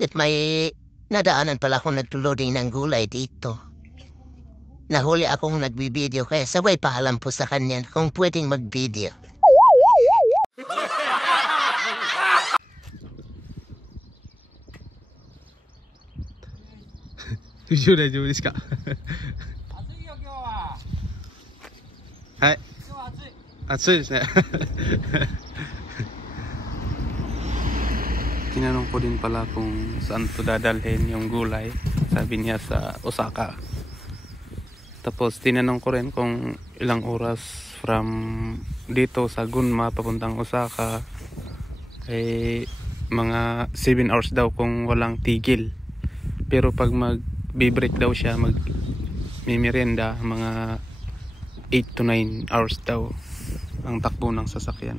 At may nadaanan pala akong naglo-loading ng gulay dito. Nahuli akong nagbibideo kaya sabay paalam po sa kanya kung pwedeng mag-video. Tujuh dah jauh diska. Hai. Atsui desu ne. Tinanong ko din pala kung saan to dadalhin yung gulay. Sabi niya sa Osaka. Tapos tinanong ko rin kung ilang oras from dito sa Gunma papuntang Osaka. Mga 7 hours daw kung walang tigil. Pero pag mag-break daw siya, mag-merienda, mga 8 to 9 hours daw ang takbo ng sasakyan.